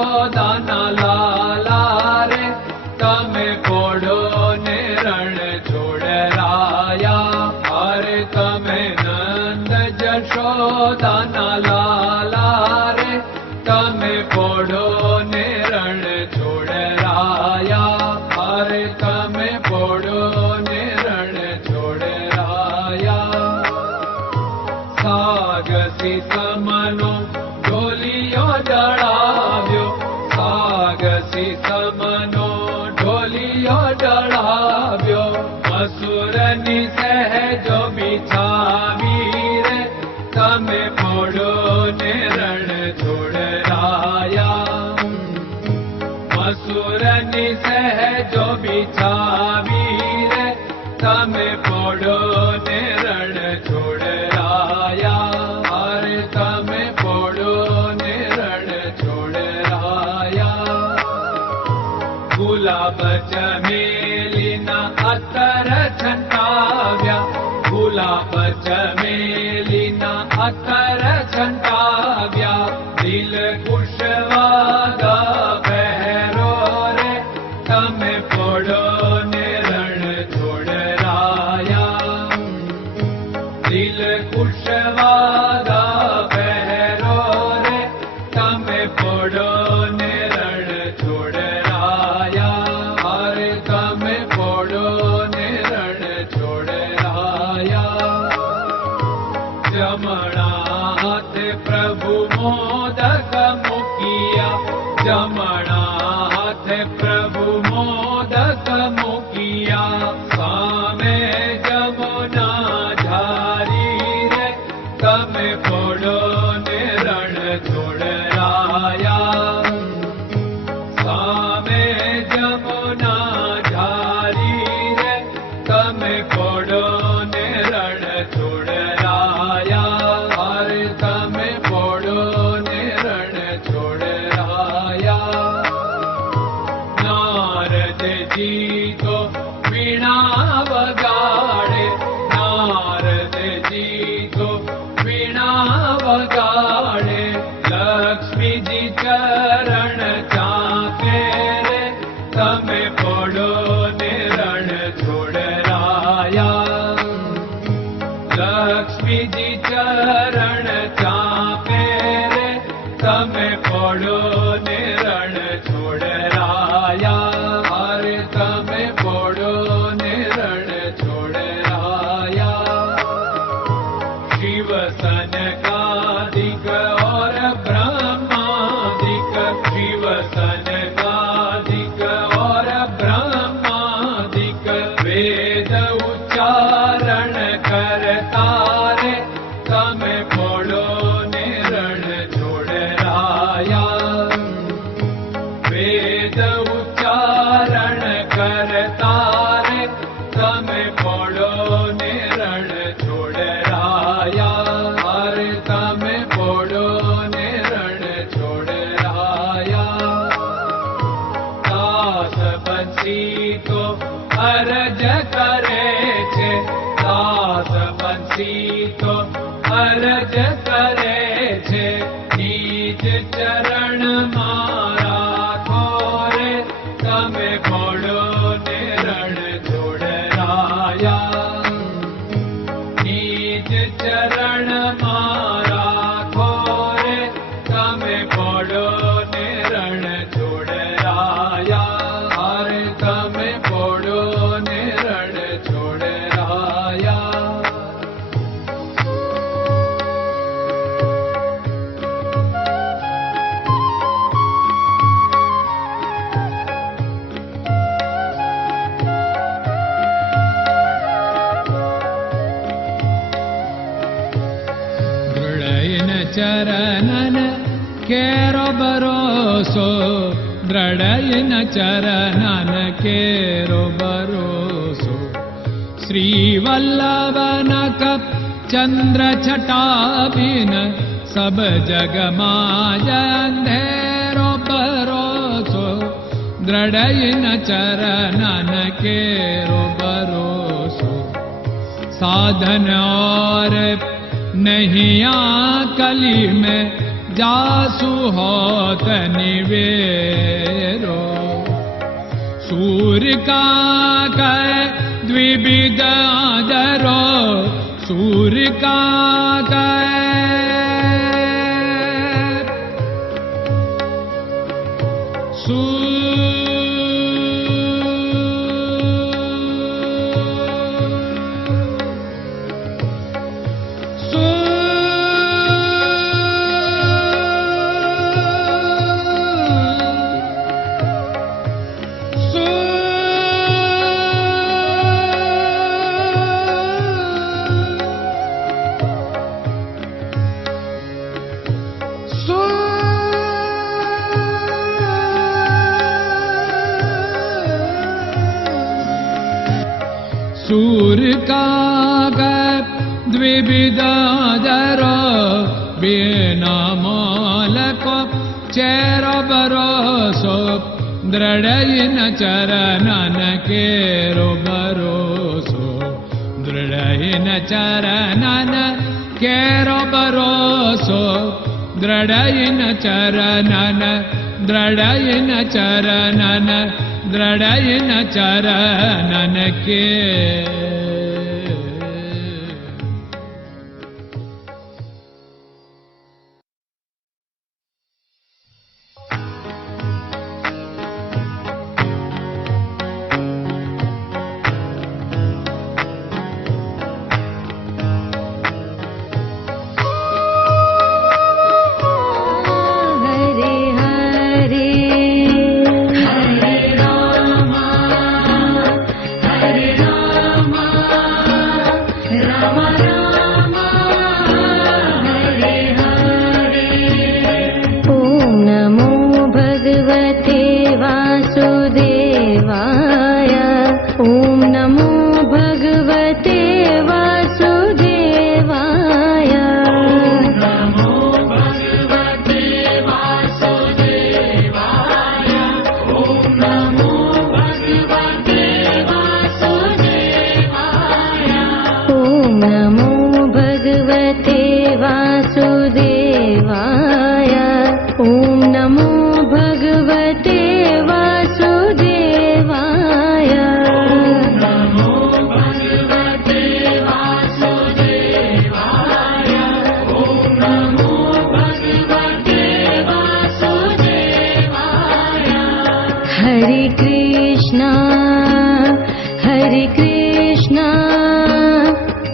જશોદાના લાલા રે તમે પોડો ને રણ છોડરાયા. અરે તમે નંદ જશોદાના લાલા રે તમે પોડો ને રણ છોડરાયા. અરે તમે પોડો ને રણ છોડરાયા. સાગસી સમનો ઢોલિયો ડળાવ્યો, સાગસી સમનો ઢોલિયો ડળાવ્યો. મસૂરની સહેજો બિછાવી રે તમે પોડો ને રણ છોડરાયા. મસૂરની સહેજો બિછાવી રે તમે પોડો ને રણ છોડરાયા. અરે તમે પોડો ને રણ છોડરાયા. ગુલાબ ચમેલીના અત્તર છંટાવ્યા, ગુલાબ ચમેલીના અત્તર છંટાવ્યા. દિલ કુશવાદા પહેરો રે તમે પોડો ને રણ છોડરાયા. દિલ કુશવાદા પહેરો રે તમે પોડો ને રણ છોડરાયા. અરે તમે પોડો ને રણ છોડરાયા. જમણા હાથે પ્રભુ મોદક મૂકિયા, જમણા હાથે પ્રભુ મોદક મૂકિયા. સામે જમુના ઝારી રે તમે પોડો ને રણ છોડરાયા. સામે જમુના ઝારી રે તમે પોડો ને રણ છોડરાયા. અરે તમે પોડો ને રણ છોડરાયા. નારદજી તો વીણા વગાડે, નારદજી તો વીણા વગાડે. લક્ષ્મીજી ચરણ ચાકે રે તમે પોડો ને રણ છોડરાયા. લક્ષ્મીજી ચરણ ચાપે રે તમે પોડો ને રણ છોડરાયા. અરે તમે પોડો ને રણ છોડરાયા. શિવ સનકાદિક और ब्रह्मादिक, शिव सनकादिक और ब्रह्मादिक. वेद उच्चारण करता रे તમે પોડો ને રણ છોડરાયા. વેદ ઉચ્ચારણ કરતા રે તમે પોડો ને રણ છોડરાયા. અરે તમે પોડો ને રણ છોડરાયા. દાસ બંસી તો અરજ કરે છે, દાસ બંસી તો અરજ કરે છે. નીચ ચરણ મારા ખોરે તમે પોડો ને રણ છોડરાયા. નીચ ચરણ મારા ખોરે તમે પોડો ને રણ છોડરાયા. અરે તમે પોડો ને રણ છોડરાયા. ચરણન કેરો ભરોસો, દ્રઢયન ચરણન કેરો ભરોસો. શ્રી વલ્લભન કપ ચંદ્ર છટાબિન સબ જગમાં અંધેરો ભરોસો. દ્રઢયન ચરણન કેરો ભરોસો. साधन और नहीं कली में जासु होत निवेरो। सूर्य का कै द्विविध आदरो, सूर्य का सूर्य का द्विविधादरो, बिना मोल को चेर भरोसो, दृढ़ चरणन केरो भरोसो, दृढ़ चरणन केरो भरोसो, दृढ़ चरणन, दृढ़ चरणन, दृढ़ चरणन के।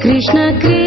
Krishna Krishna